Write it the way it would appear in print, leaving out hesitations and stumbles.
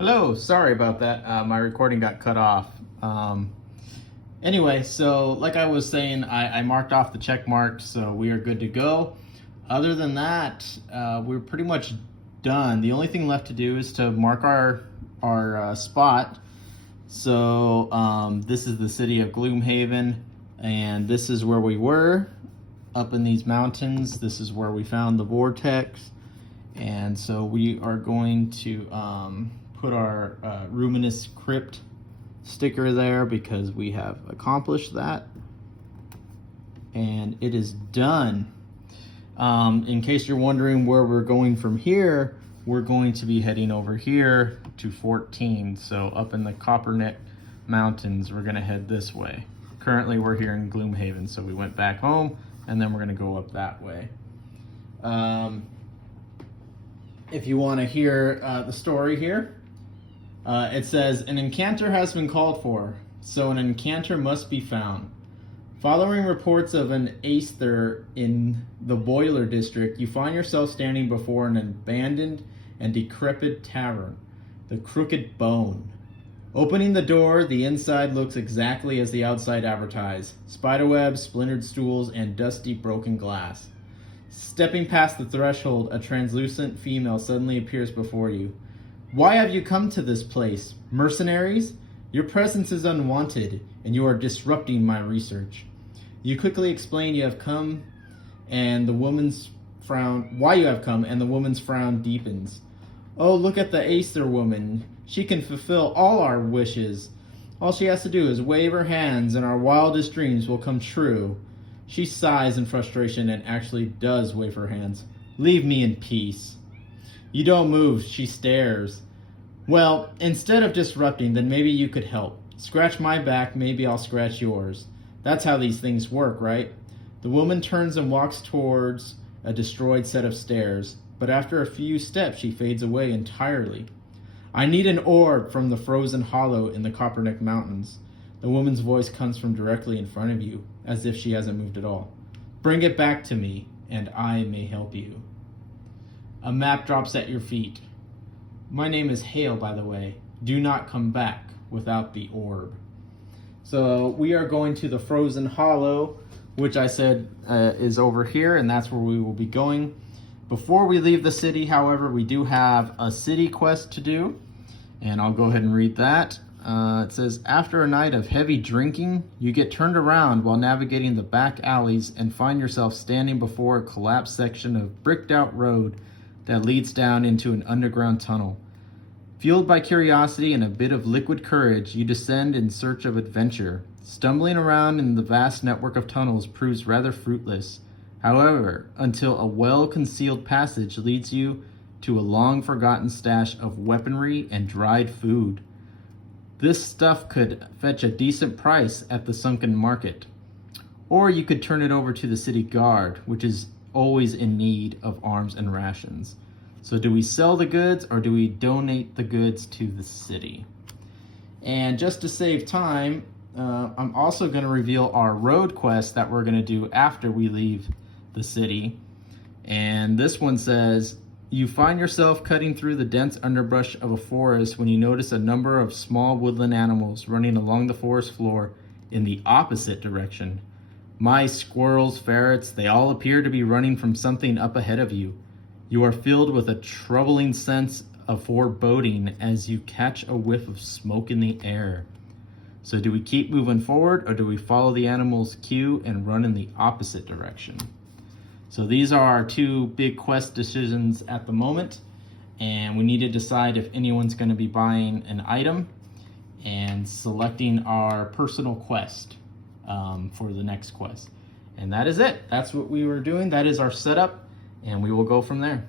Hello, sorry about that. My recording got cut off. Anyway, so like I was saying, I marked off the check marks, so we are good to go. Other than that, we're pretty much done. The only thing left to do is to mark our spot. So this is the city of Gloomhaven, and this is where we were, up in these mountains. This is where we found the vortex. And so we are going to put our Ruminous Crypt sticker there because we have accomplished that. And it is done. In case you're wondering where we're going from here, we're going to be heading over here to 14. So up in the Copperneck Mountains, we're gonna head this way. Currently we're here in Gloomhaven, so we went back home and then we're gonna go up that way. If you want to hear the story here, it says, an incanter has been called for, so an incanter must be found. Following reports of an aether in the Boiler District, you find yourself standing before an abandoned and decrepit tavern, the Crooked Bone. Opening the door, the inside looks exactly as the outside advertised: spiderwebs, splintered stools, and dusty broken glass. Stepping past the threshold, a translucent female suddenly appears before you. Why have you come to this place? Mercenaries? Your presence is unwanted, and you are disrupting my research. You quickly explain you have come, and the woman's frown, why you have come, and the woman's frown deepens. Oh, look at the Aether woman. She can fulfill all our wishes. All she has to do is wave her hands, and our wildest dreams will come true. She sighs in frustration and actually does wave her hands. Leave me in peace. You don't move, she stares. Well, instead of disrupting, then maybe you could help. Scratch my back, maybe I'll scratch yours. That's how these things work, right? The woman turns and walks towards a destroyed set of stairs, but after a few steps she fades away entirely. I need an orb from the frozen hollow in the Copperneck Mountains. The woman's voice comes from directly in front of you, as if she hasn't moved at all. Bring it back to me, and I may help you. A map drops at your feet. My name is Hale, by the way. Do not come back without the orb. So we are going to the Frozen Hollow, which I said is over here, and that's where we will be going. Before we leave the city, however, we do have a city quest to do, and I'll go ahead and read that. It says, after a night of heavy drinking, you get turned around while navigating the back alleys and find yourself standing before a collapsed section of bricked out road that leads down into an underground tunnel. Fueled by curiosity and a bit of liquid courage, you descend in search of adventure. Stumbling around in the vast network of tunnels proves rather fruitless. However, until a well-concealed passage leads you to a long-forgotten stash of weaponry and dried food. This stuff could fetch a decent price at the sunken market. Or you could turn it over to the city guard, which is always in need of arms and rations. So do we sell the goods or do we donate the goods to the city? And just to save time, I'm also going to reveal our road quest that we're going to do after we leave the city. And this one says, you find yourself cutting through the dense underbrush of a forest when you notice a number of small woodland animals running along the forest floor in the opposite direction. Mice, squirrels, ferrets, they all appear to be running from something up ahead of you. You are filled with a troubling sense of foreboding as you catch a whiff of smoke in the air. So do we keep moving forward or do we follow the animal's cue and run in the opposite direction? So these are our two big quest decisions at the moment, and we need to decide if anyone's going to be buying an item and selecting our personal quest for the next quest. And that is it. That's what we were doing. That is our setup, and we will go from there.